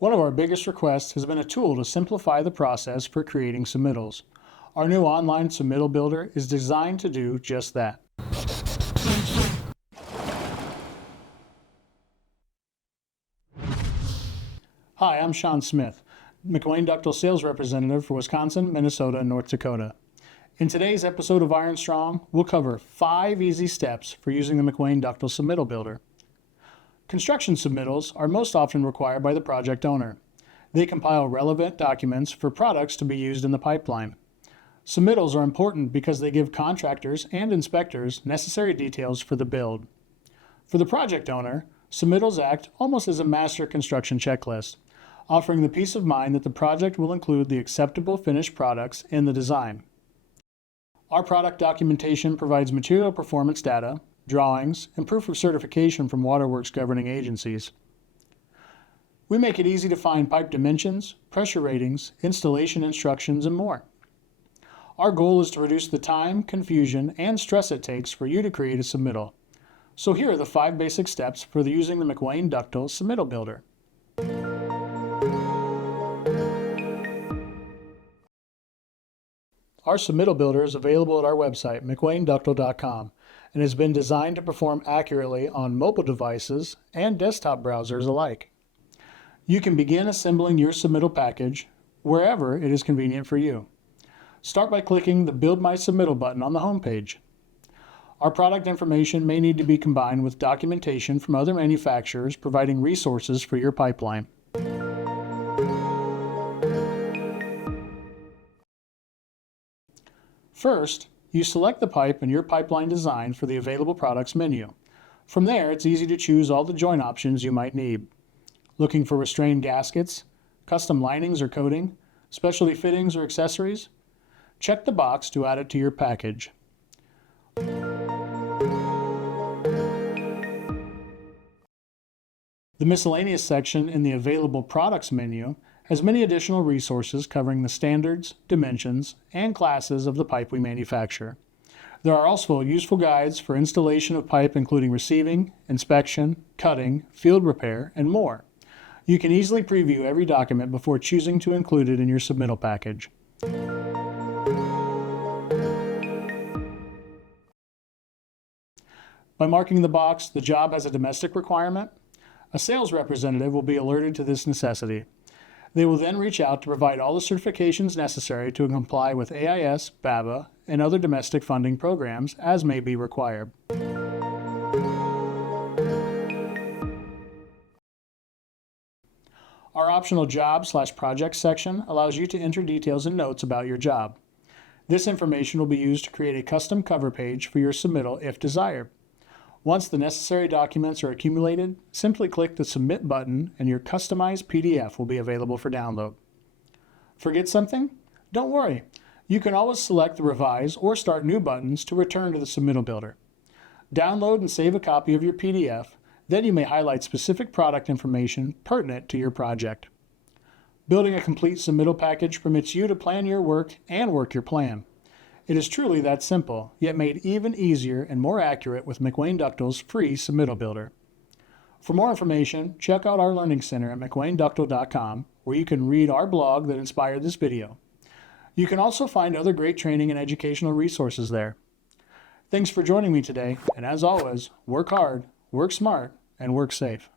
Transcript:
One of our biggest requests has been a tool to simplify the process for creating submittals. Our new online Submittal Builder is designed to do just that. Hi, I'm Shawn Smith, McWane Ductile Sales Representative for Wisconsin, Minnesota, and North Dakota. In today's episode of Iron Strong, we'll cover 5 easy steps for using the McWane Ductile Submittal Builder. Construction submittals are most often required by the project owner. They compile relevant documents for products to be used in the pipeline. Submittals are important because they give contractors and inspectors necessary details for the build. For the project owner, submittals act almost as a master construction checklist, offering the peace of mind that the project will include the acceptable finished products in the design. Our product documentation provides material performance data, drawings, and proof of certification from waterworks governing agencies. We make it easy to find pipe dimensions, pressure ratings, installation instructions, and more. Our goal is to reduce the time, confusion, and stress it takes for you to create a submittal. So here are the 5 basic steps for using the McWane Ductile Submittal Builder. Our Submittal Builder is available at our website, McWaneDuctile.com, and has been designed to perform accurately on mobile devices and desktop browsers alike. You can begin assembling your submittal package wherever it is convenient for you. Start by clicking the Build My Submittal button on the home page. Our product information may need to be combined with documentation from other manufacturers providing resources for your pipeline. First, you select the pipe in your pipeline design for the Available Products menu. From there, it's easy to choose all the joint options you might need. Looking for restrained gaskets, custom linings or coating, specialty fittings or accessories? Check the box to add it to your package. The Miscellaneous section in the Available Products menu has many additional resources covering the standards, dimensions, and classes of the pipe we manufacture. There are also useful guides for installation of pipe including receiving, inspection, cutting, field repair, and more. You can easily preview every document before choosing to include it in your submittal package. By marking the box, "The job has a domestic requirement," a sales representative will be alerted to this necessity. They will then reach out to provide all the certifications necessary to comply with AIS, BABA, and other domestic funding programs as may be required. Our optional job/project section allows you to enter details and notes about your job. This information will be used to create a custom cover page for your submittal if desired. Once the necessary documents are accumulated, simply click the Submit button and your customized PDF will be available for download. Forget something? Don't worry. You can always select the Revise or Start New buttons to return to the Submittal Builder. Download and save a copy of your PDF, then you may highlight specific product information pertinent to your project. Building a complete submittal package permits you to plan your work and work your plan. It is truly that simple, yet made even easier and more accurate with McWane Ductile's free Submittal Builder. For more information, check out our Learning Center at McWaneDuctile.com, where you can read our blog that inspired this video. You can also find other great training and educational resources there. Thanks for joining me today, and as always, work hard, work smart, and work safe.